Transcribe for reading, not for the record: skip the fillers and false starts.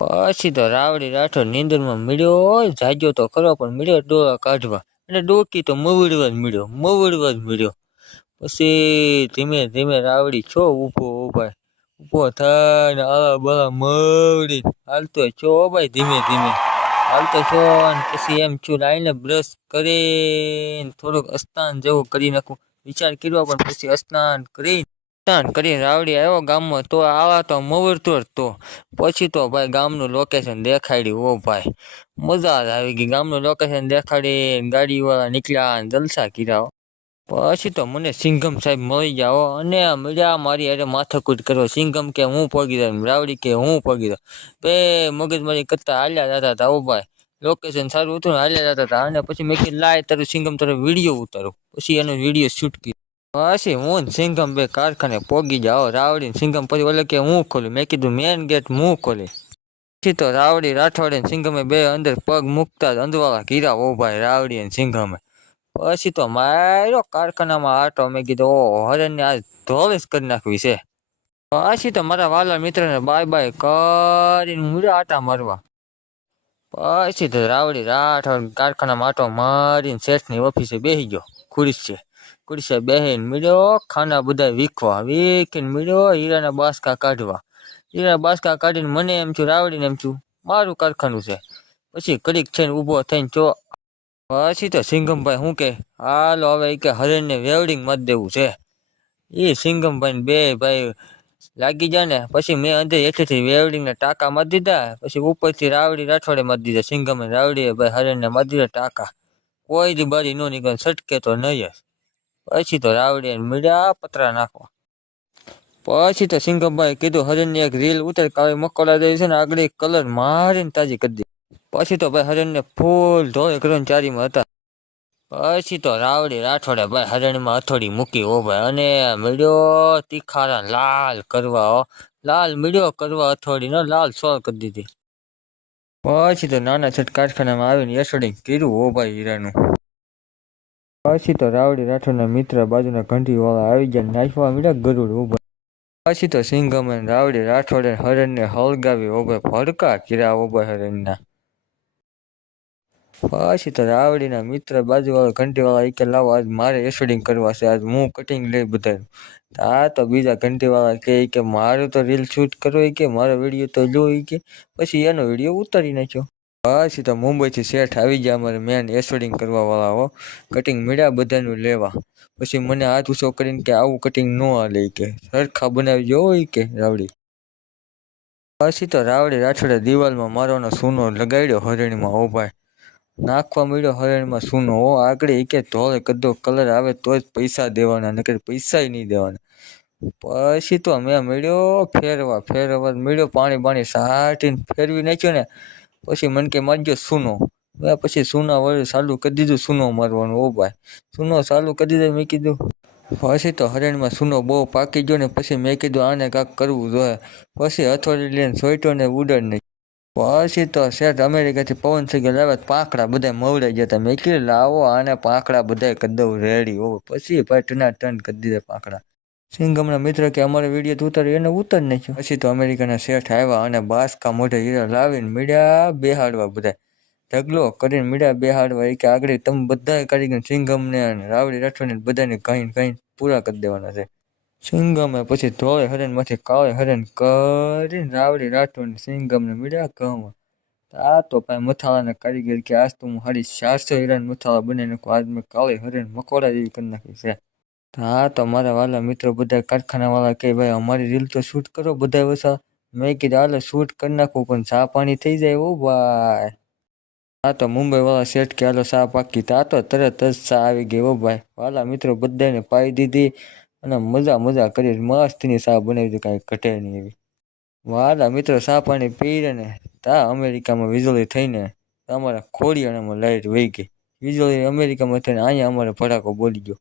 પછી તો રાવડી રાઠોડ નીંદરમાં મળ્યો હોય, જાગ્યો તો ખરો પણ મળ્યો ડોળા કાઢવા, અને ડોકી તો મવડવા જ મળ્યો. પછી ધીમે ધીમે રાવડી છો ઊભો થાય આલા બાલા મવડી હાલતો છો ભાઈ, ધીમે ધીમે હાલતો છો. અને પછી એમ છું લાઈને બ્રશ કરીને થોડુંક સ્નાન જેવું કરી નાખું વિચાર કર્યો, પણ પછી સ્નાન કરી રાવડી આવ્યો ગામમાં તો આવા તો મવડતો જ તો. પછી તો ભાઈ ગામનું લોકેશન દેખાડ્યું. ઓ ભાઈ મજા જ આવી ગઈ, ગામનું લોકેશન દેખાડી, ગાડી વાળા નીકળ્યા, જલસા કર્યા. પછી તો મને સિંઘમ સાહેબ મળી જાઓ અને મળ્યા મારી અરે માથાકૂટ કરો. સિંઘમ કે હું પગી રહ્યો, રાવડી કે હું પગી રહ્યો, બે મગજમારી કરતા હાલ્યા જતા હતા. ઓ ભાઈ લોકેશન સારું હતું ને હાલ્યા જતા હતા. અને પછી મેં કીધું લાય તારું સિંઘમ તારો વિડીયો ઉતારો. પછી એનો વિડીયો શૂટ કર્યો. પછી હું ને સિંઘમ બે કારખાને પોગી જાઓ. રાવડી સિંઘમ પછી ઓલે કે હું ખોલું, મેં કીધું મેન ગેટ હું ખોલી. પછી તો રાવડી રાઠોડ અને સિંઘમે બે અંદર પગ મૂકતા જ અંદરવાળા કીરા. ઓ ભાઈ રાવડી અને સિંઘમે પછી તો માર્યો કારખાનામાં આટો. મેં કીધું ઓ હરણને આજ ધોળીસ કરી નાખવી છે. પછી તો મારા વાલા મિત્રને બાય બાય કરીને મૂળ્યો આટા મારવા. પછી તો રાવડી રાઠોડ કારખાનામાં આટો મારીને શેઠની ઓફિસે બેસી ગયો. ખુરશે બેસીને મળ્યો ખાના બધા વીખીને મળ્યો હીરાના બાસકા કાઢવા. હીરાના બાસકા કાઢીને મને એમ છું, રાવડીને એમ છું મારું કારખાનું છે. પછી કડીક થઈને ઊભો થઈને ચો. પછી તો સિંઘમભાઈ શું કે હાલો હવે કે હરણને વેવડિંગ મત દેવું છે. એ સિંઘમભાઈ બે ભાઈ લાગી જાય ને. પછી મેં અંદર હેઠેથી વેવડિંગના ટાંકા મત દીધા. પછી ઉપરથી રાવડી રાઠોડે મત દીધા. સિંઘમ રાવડીએ ભાઈ હરણને મત દીધા ટાંકા. કોઈ દી બારી ન નીકળે, સટકે તો નહીં જ. પછી તો રાવડીએ મળ્યા પતરા નાખવા. પછી તો સિંઘમભાઈ કીધું હરણની એક રીલ ઉતર, કાળી મકોડા દેવી છે ને આગળ કલર મારીને તાજી કરી દીધી. પછી તો ભાઈ હરણને ફૂલ ધોળે કર્મચારીમાં હતા. પછી તો રાવડી રાઠોડે ભાઈ હરણમાં હથોડી મૂકી. હો ભાઈ અને મળ્યો તીખારા લાલ કરવા. લાલ મળ્યો કરવા હથોડીનો લાલ સોળ કરી દીધી. પછી તો નાના છઠ કારખાનામાં આવીને યસોડી કર્યું. હો ભાઈ હીરાનું. પછી તો રાવડી રાઠોડના મિત્ર બાજુના ઘંટી વાળા આવી ગયા, નાચવા મળ્યા ગરુડ. હો ભાઈ પછી તો સિંઘમ અને રાવડી રાઠોડે હરણને હળગાવી. હો ભાઈ ભડકા કર્યા. હો ભાઈ હરણના. પછી તો રાવડીના મિત્ર બાજુવાળા ઘંટીવાળા એ કે લાવો આજ મારે એસોડિંગ કરવા છે, આજ હું કટિંગ લઈ બધાનું. આ તો બીજા ઘંટીવાળા કે મારું તો રીલ શૂટ કરો કે મારો વિડીયો તો જો કે. પછી એનો વિડીયો ઉતારી નાખ્યો. પછી તો મુંબઈથી શેઠ આવી ગયા અમારે મેન એસોડિંગ કરવા વાળા. હો કટિંગ મળ્યા બધાનું લેવા. પછી મને હાથ ઊંચો કરીને કે આવું કટિંગ ન હાલે કે સરખા બનાવી જો કે રાવડી. પછી તો રાવડી રાઠોડે દિવાલમાં મારવાનો સૂનો લગાડ્યો હરણીમાં. હો ભાઈ નાખવા મળ્યો હરણમાં સૂનો. હો આગળ કે ધોળે કદો કલર આવે તો જ પૈસા દેવાના, નકર પૈસા નહીં દેવાના. પછી તો મેં મળ્યો ફેરવા મળ્યો પાણી સાટીને ફેરવી નાખ્યો ને. પછી મને કે મારજો સૂનો. મેં પછી સૂના વડે ચાલુ કરી દીધું સૂનો મારવાનું. ઓ ભાઈ સૂનો ચાલુ કરી દીધો. મેં કીધું પછી તો હરણમાં સૂનો બહુ પાકી ગયો ને. પછી મેં કીધું આને કાંક કરવું જોઈએ. પછી હથોડી લઈને સોઈટો ને ઉડાડ નહીં. પછી તો શેઠ અમેરિકાથી પવન થઈ ગયો લાવ્યા, પાંખડા બધા મવડાઈ ગયા હતા. મેં કીધું લાવો આને પાંખડા બધા કરી દઉં રેડી. હો પછી ભાઈ ટન કરી દીધા પાંખડા. સિંઘમના મિત્ર કે અમારે વિડીયો ઉતારી એને ઉતારી નાખ્યો. પછી તો અમેરિકાના શેઠ આવ્યા અને બાસકા મોઢે હીરા લાવીને મીડિયા બેહાડવા. બધા ઢગલો કરીને મીડિયા બેહાડવા. એ કે આગળ તમે બધા કાઢી સિંઘમને અને રાવડી રાઠોડને બધાને કहीं પૂરા કરી દેવાના છે. સિંઘમે પછી ધોળે હરણમાંથી કાળે હરણ કરીને રાવડી રાઠોડ સિંઘમને મળ્યા કહવા. આ તો ભાઈ મથાળાના કારીગર કે આજ તો હું 450 હીરાના મથાળા બનાવી નાખું. આજ મેં કાળે હરણ મકોડા જેવી કરી નાખી છે. હા તો મારા વાલા મિત્રો બધા કારખાના વાળા કે ભાઈ અમારી રીલ તો શૂટ કરો બધા વસા. મેં કીધું હાલે શૂટ કરી નાખું પણ ચા પાણી થઈ જાય. ઓ ભાઈ હા તો મુંબઈ વાળા શેઠ કે હાલો ચા પાકી. તા તો તરત જ ચા આવી ગઈ. ઓ ભાઈ વાલા મિત્રો બધાને પાઈ દીધી અને મજા કરી મસ્તની ચા બનાવી હતી, કાંઈ ઘટે નહીં એવી. વાલા મિત્રો ચા પાણી પી ને તા અમેરિકામાં વીજળી થઈને અમારા ખોડિયાણામાં લાઈટ વહી ગઈ. વીજળી અમેરિકામાં થઈને અહીંયા અમારે ભડાકો બોલી ગયો.